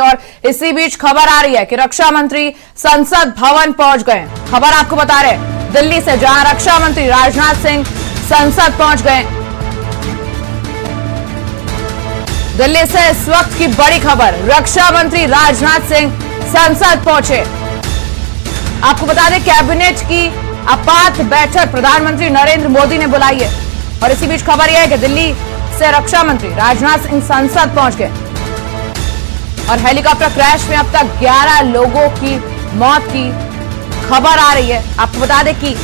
और इसी बीच खबर आ रही है कि रक्षा मंत्री संसद भवन पहुंच गए। खबर आपको बता रहे हैं दिल्ली से, जहां रक्षा मंत्री राजनाथ सिंह संसद पहुंच गए। दिल्ली से इस वक्त की बड़ी खबर, रक्षा मंत्री राजनाथ सिंह संसद पहुंचे। आपको बता दें कैबिनेट की आपात बैठक प्रधानमंत्री नरेंद्र मोदी ने बुलाई है और इसी बीच खबर यह है कि दिल्ली से रक्षा मंत्री राजनाथ सिंह संसद पहुंच गए और हेलीकॉप्टर क्रैश में अब तक 11 लोगों की मौत की खबर आ रही है। आपको बता दें कि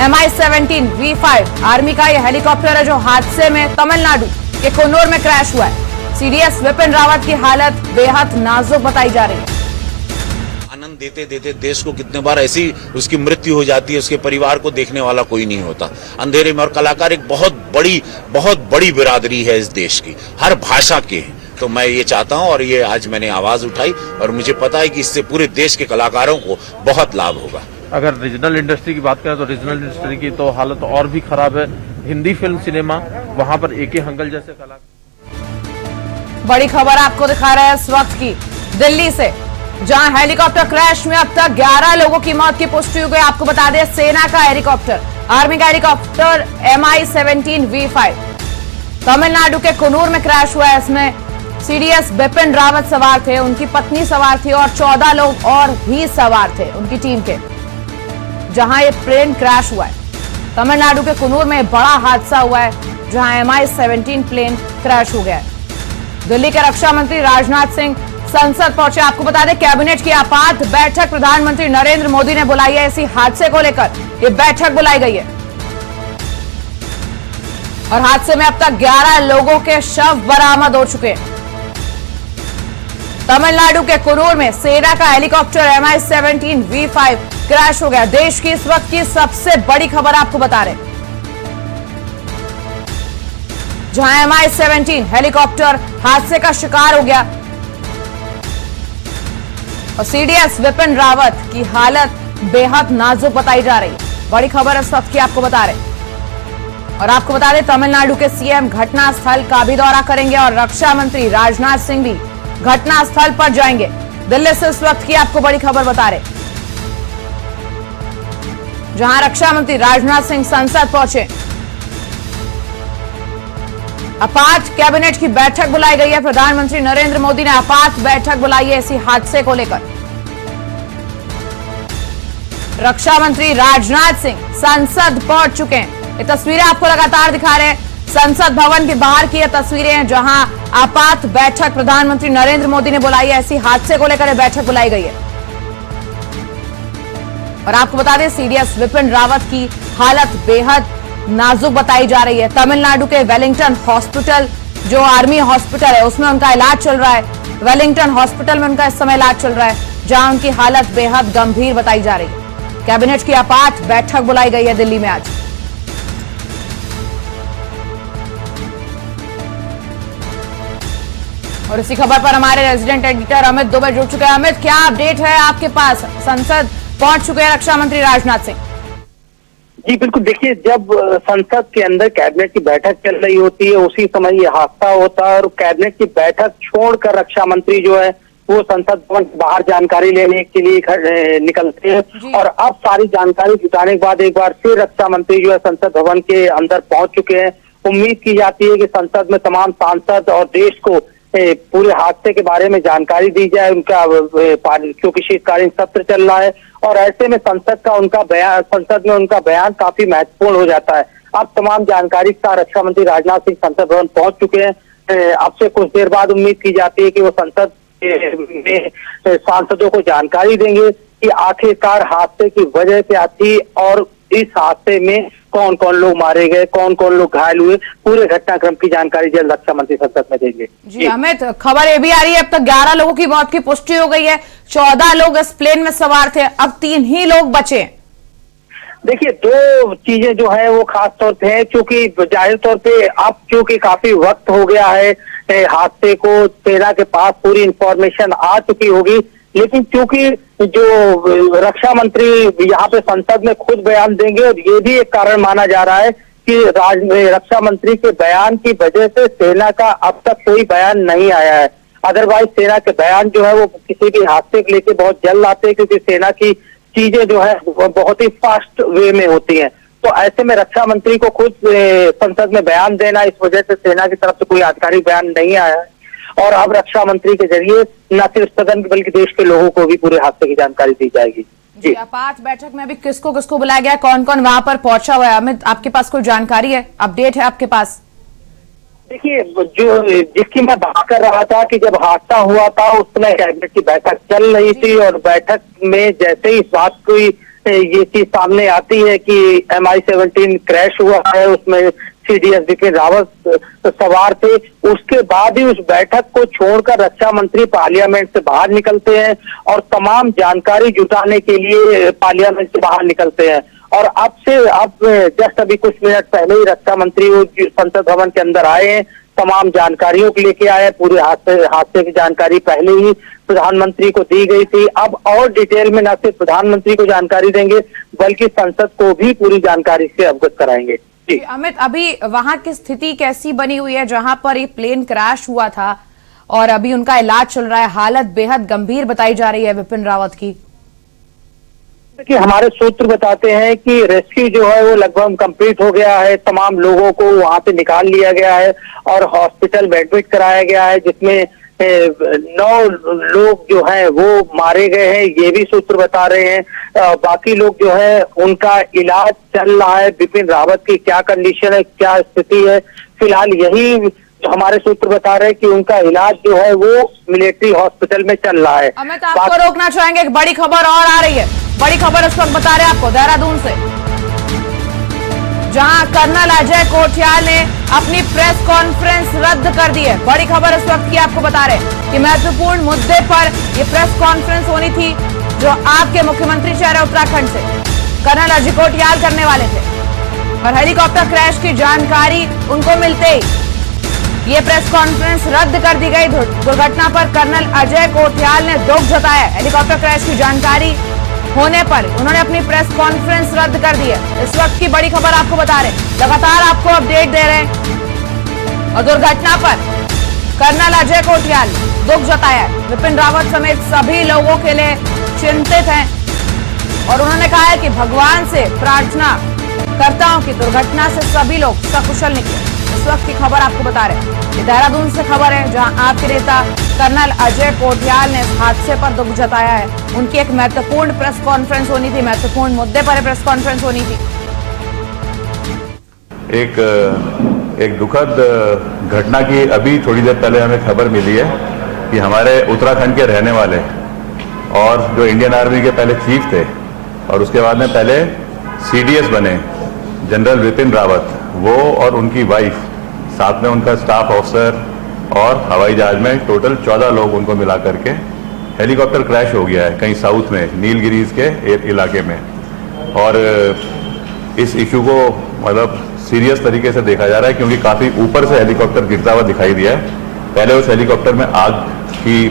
Mi-17 V5 आर्मी का यह हेलीकॉप्टर है जो हादसे में तमिलनाडु के कन्नूर में क्रैश हुआ है। सीडीएस विपिन रावत की हालत बेहद नाजुक बताई जा रही है। आनंद देते देते देश को कितने बार ऐसी उसकी मृत्यु हो जाती है, उसके परिवार को देखने वाला कोई नहीं होता अंधेरे में। और कलाकार एक बहुत बड़ी बिरादरी है इस देश की, हर भाषा के हैं। तो मैं ये चाहता हूं और ये आज मैंने आवाज उठाई और मुझे पता है कि इससे पूरे देश के कलाकारों को बहुत लाभ होगा। अगर रीजनल इंडस्ट्री की बात करें तो रीजनल इंडस्ट्री की तो हालत और भी खराब है। हिंदी फिल्म सिनेमा, वहां पर ए.के. हंगल जैसे कलाकार। बड़ी खबर आपको दिखा रहे हैं इस वक्त की दिल्ली से, जहां हेलीकॉप्टर क्रैश में अब तक 11 लोगों की मौत की पुष्टि हो गई। आपको बता दें सेना का हेलीकॉप्टर, आर्मी का हेलीकॉप्टर Mi-17 V5 तमिलनाडु के कन्नूर में क्रैश हुआ है। इसमें सीडीएस विपिन रावत सवार थे, उनकी पत्नी सवार थी और 14 लोग और भी सवार थे उनकी टीम के। जहां ये प्लेन क्रैश हुआ है तमिलनाडु के कन्नूर में बड़ा हादसा हुआ है, जहां Mi-17 प्लेन क्रैश हो गया है। दिल्ली के रक्षा मंत्री राजनाथ सिंह संसद पहुंचे। आपको बता दें कैबिनेट की आपात बैठक प्रधानमंत्री नरेंद्र मोदी ने बुलाई है। इसी हादसे को लेकर ये बैठक बुलाई गई है और हादसे में अब तक 11 लोगों के शव बरामद हो चुके हैं। तमिलनाडु के कन्नूर में सेना का हेलीकॉप्टर Mi-17 V5 क्रैश हो गया। देश की इस वक्त की सबसे बड़ी खबर आपको बता रहे, जहां Mi-17 हेलीकॉप्टर हादसे का शिकार हो गया और सीडीएस विपिन रावत की हालत बेहद नाजुक बताई जा रही है। बड़ी खबर इस वक्त की आपको बता रहे और आपको बता दें तमिलनाडु के सीएम घटनास्थल का भी दौरा करेंगे और रक्षा मंत्री राजनाथ सिंह भी घटनास्थल पर जाएंगे। दिल्ली से इस वक्त की आपको बड़ी खबर बता रहे, जहां रक्षा मंत्री राजनाथ सिंह संसद पहुंचे। आपात कैबिनेट की बैठक बुलाई गई है। प्रधानमंत्री नरेंद्र मोदी ने आपात बैठक बुलाई है इसी हादसे को लेकर। रक्षा मंत्री राजनाथ सिंह संसद पहुंच चुके हैं। ये तस्वीरें आपको लगातार दिखा रहे हैं संसद भवन के बाहर की ये तस्वीरें हैं, जहां आपात बैठक प्रधानमंत्री नरेंद्र मोदी ने बुलाई है। इसी हादसे को लेकर बैठक बुलाई गई है और आपको बता दें सीडीएस विपिन रावत की हालत बेहद नाजुक बताई जा रही है। तमिलनाडु के वेलिंगटन हॉस्पिटल, जो आर्मी हॉस्पिटल है, उसमें उनका इलाज चल रहा है। वेलिंगटन हॉस्पिटल में उनका इस समय इलाज चल रहा है, जहां उनकी हालत बेहद गंभीर बताई जा रही है। कैबिनेट की आपात बैठक बुलाई गई है दिल्ली में आज। और इसी खबर पर हमारे रेजिडेंट एडिटर अमित दुबे जुड़ चुके हैं। अमित, क्या अपडेट है आपके पास? संसद पहुंच चुके हैं रक्षा मंत्री राजनाथ सिंह। जी बिल्कुल, देखिए जब संसद के अंदर कैबिनेट की बैठक चल रही होती है उसी समय ये हादसा होता है और कैबिनेट की बैठक छोड़कर रक्षा मंत्री जो है वो संसद भवन बाहर जानकारी लेने के लिए निकलते हैं और अब सारी जानकारी जुटाने के बाद एक बार फिर रक्षा मंत्री जो है संसद भवन के अंदर पहुंच चुके हैं। उम्मीद की जाती है कि संसद में तमाम सांसद और देश को पूरे हादसे के बारे में जानकारी दी जाए, उनका क्योंकि शीतकालीन सत्र चल रहा है और ऐसे में संसद में उनका बयान काफी महत्वपूर्ण हो जाता है। अब तमाम जानकारी के साथ रक्षा मंत्री राजनाथ सिंह संसद भवन पहुंच चुके हैं। अब से कुछ देर बाद उम्मीद की जाती है कि वो संसद में सांसदों को जानकारी देंगे कि आखिरकार हादसे की वजह क्या थी और इस हादसे में कौन कौन लोग मारे गए, कौन कौन लोग घायल हुए, पूरे घटनाक्रम की जानकारी जल्द रक्षा मंत्री संसद में देंगे। जी अमित, खबर ये भी आ रही है अब तक 11 लोगों की मौत की पुष्टि हो गई है। 14 लोग इस प्लेन में सवार थे, अब 3 ही लोग बचे। देखिए दो चीजें जो है वो खास तौर पे है, क्योंकि जाहिर तौर पे अब क्योंकि काफी वक्त हो गया है हादसे को, सेना के पास पूरी इंफॉर्मेशन आ चुकी होगी, लेकिन क्योंकि जो रक्षा मंत्री यहाँ पे संसद में खुद बयान देंगे और ये भी एक कारण माना जा रहा है कि रक्षा मंत्री के बयान की वजह से सेना का अब तक कोई बयान नहीं आया है। अदरवाइज सेना के बयान जो है वो किसी भी हादसे को लेके बहुत जल्द आते हैं, क्योंकि सेना की चीजें जो है वो बहुत ही फास्ट वे में होती हैं। तो ऐसे में रक्षा मंत्री को खुद संसद में बयान देना, इस वजह से सेना की तरफ से कोई आधिकारिक बयान नहीं आया है। और अब रक्षा मंत्री के जरिए न सिर्फ सदन बल्कि देश के लोगों को भी पूरे हादसे की जानकारी दी जाएगी। जी, आपात बैठक में अभी किसको किसको बुलाया गया, कौन कौन वहां पर पहुंचा हुआ है? अमित, आपके पास कोई जानकारी है, अपडेट है आपके पास? देखिए, जो जिसकी मैं बात कर रहा था कि जब हादसा हुआ था उस समय कैबिनेट की बैठक चल रही थी, और बैठक में जैसे ही इस बात को ये चीज सामने आती है कि MI-17 क्रैश हुआ है, उसमें CDS बिपिन रावत सवार थे, उसके बाद ही उस बैठक को छोड़कर रक्षा मंत्री पार्लियामेंट से बाहर निकलते हैं और तमाम जानकारी जुटाने के लिए पार्लियामेंट से बाहर निकलते हैं। और अब जस्ट अभी कुछ मिनट पहले ही रक्षा मंत्री संसद भवन के अंदर आए हैं, तमाम जानकारियों को लेके आए हैं। पूरे हादसे की जानकारी पहले ही प्रधानमंत्री को दी गई थी। अब और डिटेल में न सिर्फ प्रधानमंत्री को जानकारी देंगे बल्कि संसद को भी पूरी जानकारी से अवगत कराएंगे। जी अमित, अभी वहां की स्थिति कैसी बनी हुई है जहां पर ये प्लेन क्रैश हुआ था और अभी उनका इलाज चल रहा है? हालत बेहद गंभीर बताई जा रही है बिपिन रावत की। देखिए, हमारे सूत्र बताते हैं कि रेस्क्यू जो है वो लगभग कंप्लीट हो गया है, तमाम लोगों को वहां से निकाल लिया गया है और हॉस्पिटल में एडमिट कराया गया है, जिसमें 9 लोग जो हैं वो मारे गए हैं, ये भी सूत्र बता रहे हैं। बाकी लोग जो है उनका इलाज चल रहा है। बिपिन रावत की क्या कंडीशन है, क्या स्थिति है, फिलहाल यही हमारे सूत्र बता रहे हैं कि उनका इलाज जो है वो मिलिट्री हॉस्पिटल में चल रहा है। अमित, आपको रोकना चाहेंगे, एक बड़ी खबर और आ रही है। बड़ी खबर इस वक्त बता रहे हैं आपको देहरादून से, जहां कर्नल अजय कोठियाल ने अपनी प्रेस कॉन्फ्रेंस रद्द कर दी है। बड़ी खबर इस वक्त की आपको बता रहे हैं कि महत्वपूर्ण मुद्दे पर यह प्रेस कॉन्फ्रेंस होनी थी जो आपके मुख्यमंत्री शहर उत्तराखंड से कर्नल अजय कोठियाल करने वाले थे, और हेलीकॉप्टर क्रैश की जानकारी उनको मिलते ही ये प्रेस कॉन्फ्रेंस रद्द कर दी गई। दुर्घटना पर कर्नल अजय कोठियाल ने दुख जताया। हेलीकॉप्टर क्रैश की जानकारी होने पर उन्होंने अपनी प्रेस कॉन्फ्रेंस रद्द कर दी है। इस वक्त की बड़ी खबर आपको बता रहे हैं, लगातार आपको अपडेट दे रहे हैं। और दुर्घटना पर कर्नल अजय कोठियाल दुख जताया है। विपिन रावत समेत सभी लोगों के लिए चिंतित हैं और उन्होंने कहा है कि भगवान से प्रार्थना करता हूं कि दुर्घटना से सभी लोग सकुशल निकले। इस वक्त की खबर आपको बता रहे हैं, ये देहरादून से खबर है, जहां आपके नेता कर्नल अजय कोठियाल ने इस हादसे पर दुख जताया है। उनकी एक महत्वपूर्ण प्रेस कॉन्फ्रेंस होनी थी, महत्वपूर्ण मुद्दे पर प्रेस कॉन्फ्रेंस होनी थी। एक दुखद घटना की अभी थोड़ी देर पहले हमें खबर मिली है कि हमारे उत्तराखंड के रहने वाले और जो इंडियन आर्मी के पहले चीफ थे और उसके बाद में पहले CDS बने जनरल विपिन रावत, वो और उनकी वाइफ, साथ में उनका स्टाफ ऑफिसर और हवाई जहाज में टोटल 14 लोग उनको मिला करके हेलीकॉप्टर क्रैश हो गया है कहीं साउथ में नीलगिरीज के इलाके में। और इस इशू को मतलब सीरियस तरीके से देखा जा रहा है क्योंकि काफ़ी ऊपर से हेलीकॉप्टर गिरता हुआ दिखाई दिया है। पहले उस हेलीकॉप्टर में आग की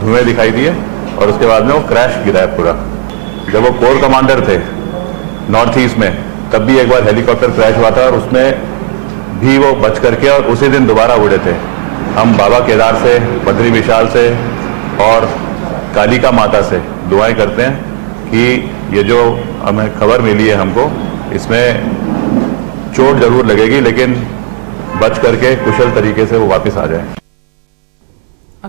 धुएं दिखाई दिए और उसके बाद में वो क्रैश गिरा है पूरा। जब वो कोर कमांडर थे नॉर्थ ईस्ट में, तब भी एक बार हेलीकॉप्टर क्रैश हुआ था और उसमें भी वो बच करके और उसी दिन दोबारा उड़े थे। हम बाबा केदार से, बद्री विशाल से और कालिका माता से दुआएं करते हैं कि ये जो हमें खबर मिली है हमको, इसमें चोट जरूर लगेगी लेकिन बच करके कुशल तरीके से वो वापस आ जाए।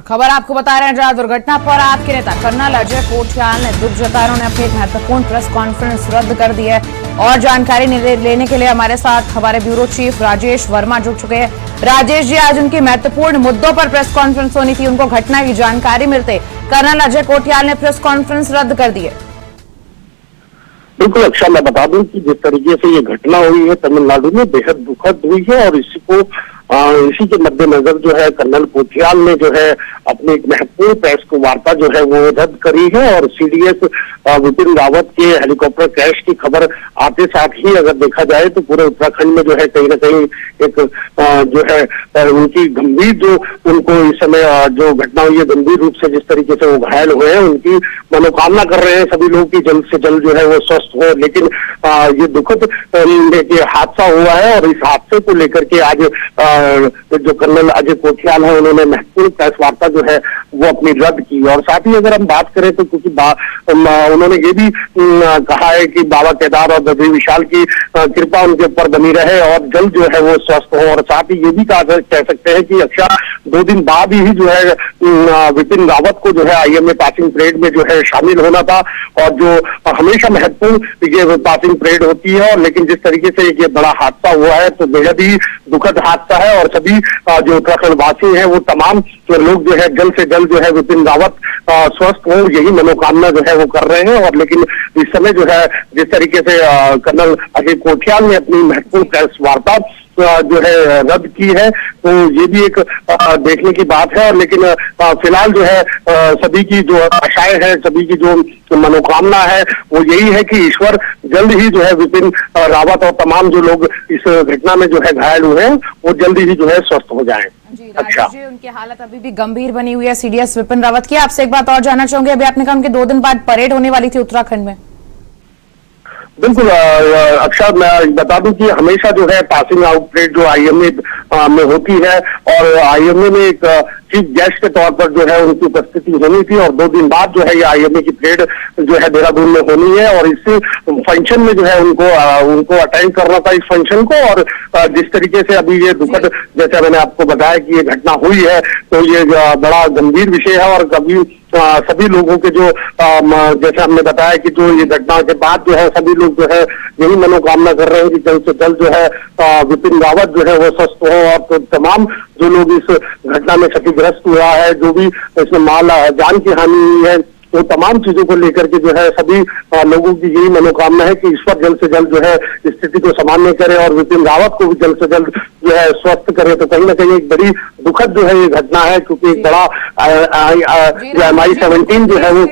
खबर आपको बता रहे हैं, जहां दुर्घटना पर आपके नेता कर्नल अजय कोठियाल ने दुख जताया। उन्होंने अपनी एक महत्वपूर्ण प्रेस कॉन्फ्रेंस रद्द कर दी है। और जानकारी लेने के लिए हमारे साथ हमारे ब्यूरो चीफ राजेश वर्मा जुड़ चुके हैं। राजेश जी, आज उनकी महत्वपूर्ण मुद्दों पर प्रेस कॉन्फ्रेंस होनी थी, उनको घटना की जानकारी मिलते कर्नल अजय कोठियाल ने प्रेस कॉन्फ्रेंस रद्द कर दी है। बिल्कुल अक्षा, मैं बता दूं कि जिस तरीके से ये घटना हुई है तमिलनाडु में बेहद दुखद हुई है और इसी के मद्देनजर जो है कर्नल कोठियाल ने जो है अपनी एक महत्वपूर्ण प्रेस को वार्ता जो है वो रद्द करी है। और CDS विपिन रावत के हेलीकॉप्टर क्रैश की खबर आते साथ ही अगर देखा जाए तो पूरे उत्तराखंड में जो है कहीं ना कहीं एक जो है उनकी गंभीर जो उनको इस समय जो घटना हुई है गंभीर रूप से जिस तरीके से वो घायल हुए हैं, उनकी मनोकामना कर रहे हैं सभी लोग की जल्द से जल्द जो है वो स्वस्थ हो। लेकिन ये दुखद हादसा हुआ है और इस हादसे को लेकर के आज जो कर्नल अजय कोठियाल है उन्होंने महत्वपूर्ण प्रेस वार्ता जो है वो अपनी रद्द की। और साथ ही अगर हम बात करें तो क्योंकि उन्होंने ये भी कहा है कि बाबा केदार और बद्री विशाल की कृपा उनके ऊपर बनी रहे और जल्द जो है वो स्वस्थ हो। और साथ ही ये भी कह सकते हैं कि अक्षा 2 दिन बाद ही जो है विपिन रावत को जो है IMA पासिंग परेड में जो है शामिल होना था, और जो हमेशा महत्वपूर्ण ये पासिंग परेड होती है। और लेकिन जिस तरीके से ये बड़ा हादसा हुआ है तो बेहद ही दुखद हादसा है, और सभी जो उत्तराखंड वासी हैं वो तमाम लोग जो है जल्द से जल्द जो है विपिन रावत स्वस्थ हो, यही मनोकामना जो है वो कर रहे हैं। और लेकिन इस समय जो है जिस तरीके से कर्नल अजय कोठियाल ने अपनी महत्वपूर्ण प्रेस वार्ता जो है रद्द की है, तो ये भी एक देखने की बात है। और लेकिन फिलहाल जो है सभी की जो आशाएं हैं, सभी की जो मनोकामना है वो यही है कि ईश्वर जल्द ही जो है विपिन रावत और तमाम जो लोग इस घटना में जो है घायल हुए हैं वो जल्द ही जो है स्वस्थ हो जाएं। अच्छा जी, उनकी हालत अभी भी गंभीर बनी हुई है CDS विपिन रावत की। आपसे एक बात और जानना चाहूंगे, अभी आपने कहा उनके 2 दिन बाद परेड होने वाली थी उत्तराखंड में। बिल्कुल अक्षर, मैं बता दूं कि हमेशा जो है पासिंग आउट परेड जो IMA में होती है और IMA में एक चीफ गेस्ट के तौर पर जो है उनकी उपस्थिति होनी थी, और 2 दिन बाद जो है ये IMA की परेड जो है देहरादून में होनी है। और इस फंक्शन में जो है उनको अटेंड करना था इस फंक्शन को। और जिस तरीके से अभी ये दुखद, जैसे मैंने आपको बताया कि ये घटना हुई है, तो ये बड़ा गंभीर विषय है। और कभी सभी लोगों के जो जैसे हमने बताया कि जो ये घटना के बाद जो है सभी लोग जो है यही मनोकामना कर रहे हैं कि जल्द से जल्द जो है विपिन रावत जो है वो स्वस्थ हो। और तो तमाम जो लोग इस घटना में क्षतिग्रस्त हुआ है, जो भी इसमें जान की हानि हुई है, तो तमाम चीजों को लेकर के जो है सभी लोगों की यही मनोकामना है कि ईश्वर जल्द से जल्द जो है स्थिति को सामान्य करे और विपिन रावत को भी जल्द से जल्द जो है स्वस्थ करे। तो कहीं ना कहीं एक बड़ी दुखद जो है ये घटना है, क्योंकि एक बड़ा MI-17 जो है वो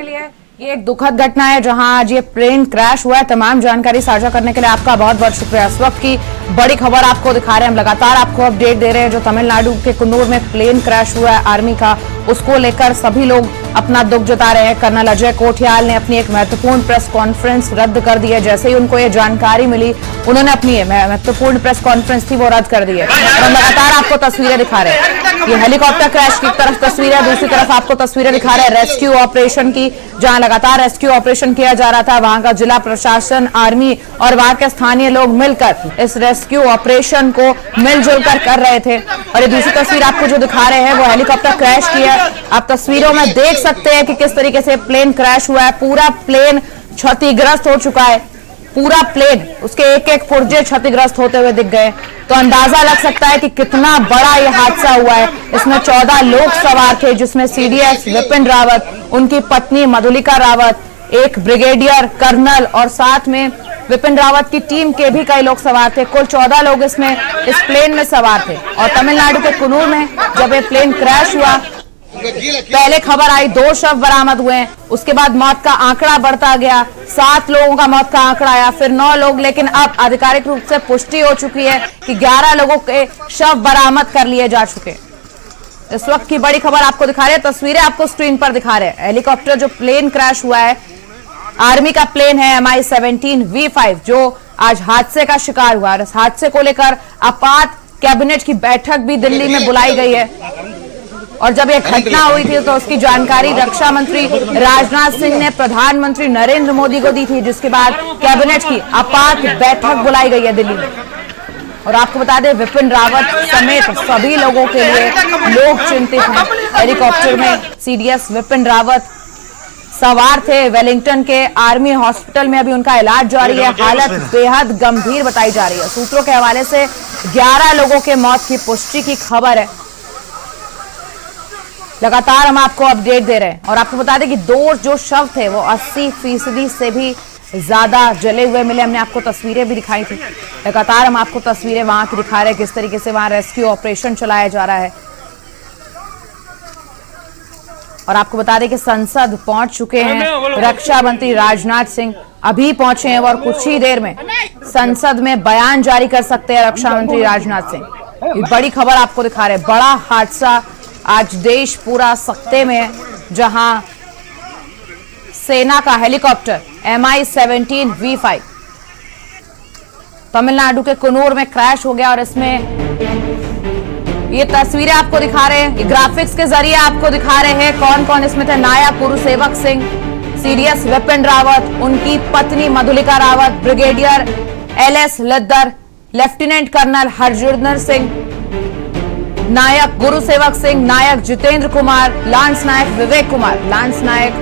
ये एक दुखद घटना है जहां आज ये प्लेन क्रैश हुआ है। तमाम जानकारी साझा करने के लिए आपका बहुत बहुत शुक्रिया। इस वक्त की बड़ी खबर आपको दिखा रहे हैं, हम लगातार आपको अपडेट दे रहे हैं। जो तमिलनाडु के कुन्नूर में प्लेन क्रैश हुआ है आर्मी का, उसको लेकर सभी लोग अपना दुख जता रहे हैं। कर्नल अजय कोठियाल ने अपनी एक महत्वपूर्ण प्रेस कॉन्फ्रेंस रद्द कर दी है। जैसे ही उनको ये जानकारी मिली, उन्होंने अपनी महत्वपूर्ण प्रेस कॉन्फ्रेंस थी वो रद्द कर दी है। हम लगातार आपको तस्वीरें दिखा रहे हैं, ये हेलीकॉप्टर क्रैश की तरफ तस्वीर है, दूसरी तरफ आपको तस्वीरें दिखा रहे हैं रेस्क्यू ऑपरेशन की, जहां लगातार रेस्क्यू ऑपरेशन किया जा रहा था। वहां का जिला प्रशासन, आर्मी और वहां के स्थानीय लोग मिलकर इस रेस्क्यू ऑपरेशन को मिलजुल कर रहे थे। और ये दूसरी तस्वीर आपको जो दिखा रहे हैं वो हेलीकॉप्टर क्रैश की है। आप तस्वीरों में देख सकते हैं कि किस तरीके से प्लेन क्रैश हुआ है। पूरा प्लेन क्षतिग्रस्त हो चुका है, पूरा प्लेन, उसके एक एक पुर्जे क्षतिग्रस्त होते हुए दिख गए। तो अंदाजा लग सकता है कि कितना बड़ा ये हादसा हुआ है। इसमें 14 लोग सवार थे, जिसमें CDS विपिन रावत, उनकी पत्नी मधुलिका रावत, एक ब्रिगेडियर, कर्नल और साथ में विपिन रावत की टीम के भी कई लोग सवार थे। कुल 14 लोग इस प्लेन में सवार थे। और तमिलनाडु के कुन्नूर में जब ये प्लेन क्रैश हुआ, पहले खबर आई 2 शव बरामद हुए, उसके बाद मौत का आंकड़ा बढ़ता गया, 7 लोगों का मौत का आंकड़ा आया, फिर 9 लोग, लेकिन अब आधिकारिक रूप से पुष्टि हो चुकी है कि 11 लोगों के शव बरामद कर लिए जा चुके। इस वक्त की बड़ी खबर आपको दिखा रहे हैं, तस्वीरें आपको स्क्रीन पर दिखा रहे हैं। हेलीकॉप्टर जो प्लेन क्रैश हुआ है, आर्मी का प्लेन है MI-17 V5, जो आज हादसे का शिकार हुआ। इस हादसे को लेकर आपात कैबिनेट की बैठक भी दिल्ली में बुलाई गई है। और जब यह घटना हुई थी तो उसकी जानकारी रक्षा मंत्री राजनाथ सिंह ने प्रधानमंत्री नरेंद्र मोदी को दी थी, जिसके बाद कैबिनेट की आपात बैठक बुलाई गई है दिल्ली में। और आपको बता दें, विपिन रावत समेत सभी लोगों के लिए लोग चिंतित हैं। हेलीकॉप्टर में CDS विपिन रावत सवार थे। वेलिंगटन के आर्मी हॉस्पिटल में अभी उनका इलाज जारी है। हालत बेहद गंभीर बताई जा रही है। सूत्रों के हवाले से 11 लोगों के मौत की पुष्टि की खबर है। लगातार हम आपको अपडेट दे रहे हैं। और आपको बता दें कि 2 जो शव थे वो 80% से भी ज्यादा जले हुए मिले। हमने आपको तस्वीरें भी दिखाई थी। लगातार हम आपको तस्वीरें वहां की दिखा रहे हैं, किस तरीके से वहां रेस्क्यू ऑपरेशन चलाया जा रहा है। और आपको बता दें कि संसद पहुंच चुके हैं। रक्षा मंत्री राजनाथ सिंह अभी पहुंचे हैं और कुछ ही देर में संसद में बयान जारी कर सकते हैं रक्षा मंत्री राजनाथ सिंह। ये बड़ी खबर आपको दिखा रहे हैं। बड़ा हादसा, आज देश पूरा सख्ते में है, जहां सेना का हेलीकॉप्टर MI-17 V5 तमिलनाडु के कुन्नूर में क्रैश हो गया। और इसमें ये तस्वीरें आपको दिखा रहे हैं, ग्राफिक्स के जरिए आपको दिखा रहे हैं कौन कौन इसमें थे। नायक गुरुसेवक सिंह, सीडीएस विपिन रावत, उनकी पत्नी Madhulika Rawat, brigadier LS Lidder, lieutenant colonel Harjinder Singh, नायक गुरुसेवक सिंह, नायक जितेंद्र कुमार, लांस नायक विवेक कुमार, लांस नायक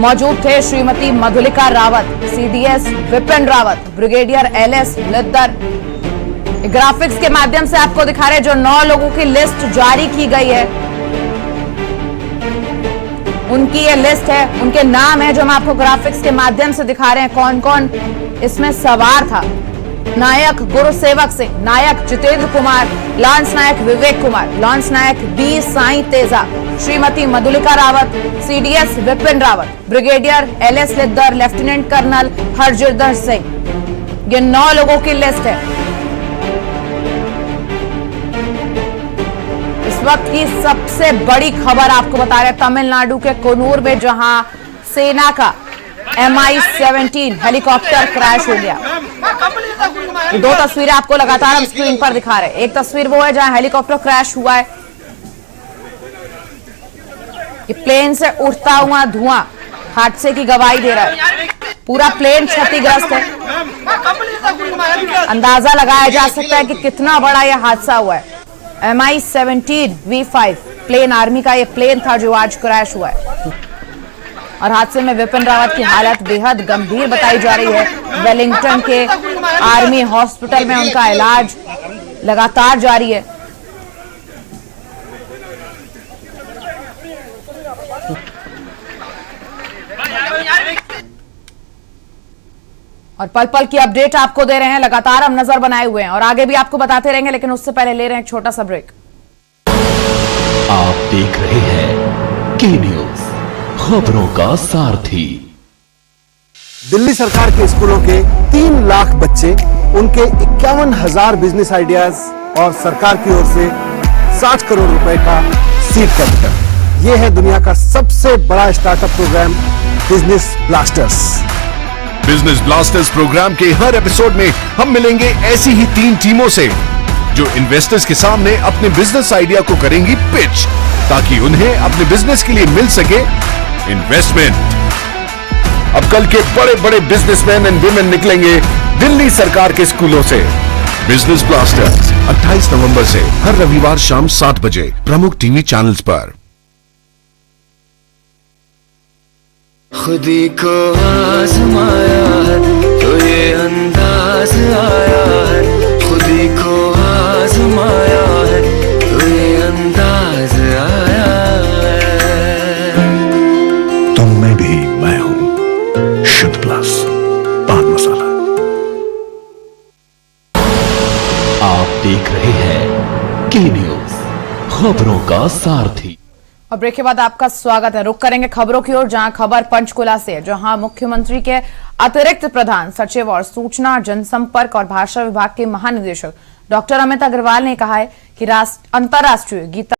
मौजूद थे Shrimati Madhulika Rawat, CDS Bipin Rawat, brigadier LS Lidder. Graphics के माध्यम से आपको दिखा रहे हैं जो 9 लोगों की लिस्ट जारी की गई है, उनकी ये लिस्ट है, उनके नाम है जो हम आपको ग्राफिक्स के माध्यम से दिखा रहे हैं कौन कौन इसमें सवार था। नायक गुरुसेवक सिंह, नायक जितेंद्र कुमार, लांस नायक विवेक कुमार, लांस नायक B Sai Teja, Shrimati Madhulika Rawat, CDS Bipin Rawat, brigadier LS Lidder, lieutenant colonel Harjinder Singh. ये 9 लोगों की लिस्ट है। इस वक्त की सबसे बड़ी खबर आपको बता रहे हैं तमिलनाडु के कोनूर में, जहां सेना का MI-17 हेलीकॉप्टर क्रैश हो गया। ये 2 तस्वीरें आपको लगातार हम स्क्रीन पर दिखा रहे हैं। एक तस्वीर वो है जहां हेलीकॉप्टर क्रैश हुआ है, ये प्लेन से उठता हुआ धुआं हादसे की गवाही दे रहा है। पूरा प्लेन क्षतिग्रस्त है। अंदाजा लगाया जा सकता है कि कितना बड़ा यह हादसा हुआ है। MI-17 V5 प्लेन आर्मी का ये प्लेन था जो आज क्रैश हुआ है और हादसे में विपिन रावत की हालत बेहद गंभीर बताई जा रही है। वेलिंगटन के आर्मी हॉस्पिटल में उनका इलाज लगातार जारी है। और पल पल की अपडेट आपको दे रहे हैं, लगातार हम नजर बनाए हुए हैं और आगे भी आपको बताते रहेंगे, लेकिन उससे पहले ले रहे हैं एक छोटा सा ब्रेक। आप देख रहे हैं के न्यूज, खबरों का सारथी। दिल्ली सरकार के स्कूलों के 3 लाख बच्चे, उनके 51,000 बिजनेस आइडियाज और सरकार की ओर से 60 करोड़ रुपए का सीड कैपिटल। यह है दुनिया का सबसे बड़ा startup program business blasters. Business blasters program के हर एपिसोड में हम मिलेंगे ऐसी ही 3 टीमों से जो इन्वेस्टर्स के सामने अपने बिजनेस आइडिया को करेंगी पिच, ताकि उन्हें अपने बिजनेस के लिए मिल सके इन्वेस्टमेंट। अब कल के बड़े बड़े बिजनेसमैन एंड वुमेन निकलेंगे दिल्ली सरकार के स्कूलों से। बिजनेस ब्लास्टर्स 28 नवंबर से हर रविवार शाम 7 बजे प्रमुख टीवी चैनल्स पर। खुदी को आजमाया है तो ये अंदाज आया है, खुदी को आजमाया है तो ये अंदाज आया है। तुम में भी मैं हूं, शुद्ध प्लस पान मसाला। आप देख रहे हैं के न्यूज, खबरों का सारथी। और ब्रेक के बाद आपका स्वागत है। रुक करेंगे खबरों की ओर, जहां खबर पंचकुला से है, जहां मुख्यमंत्री के अतिरिक्त प्रधान सचिव और सूचना जनसंपर्क और भाषा विभाग के महानिदेशक डॉक्टर अमित अग्रवाल ने कहा है कि अंतर्राष्ट्रीय गीता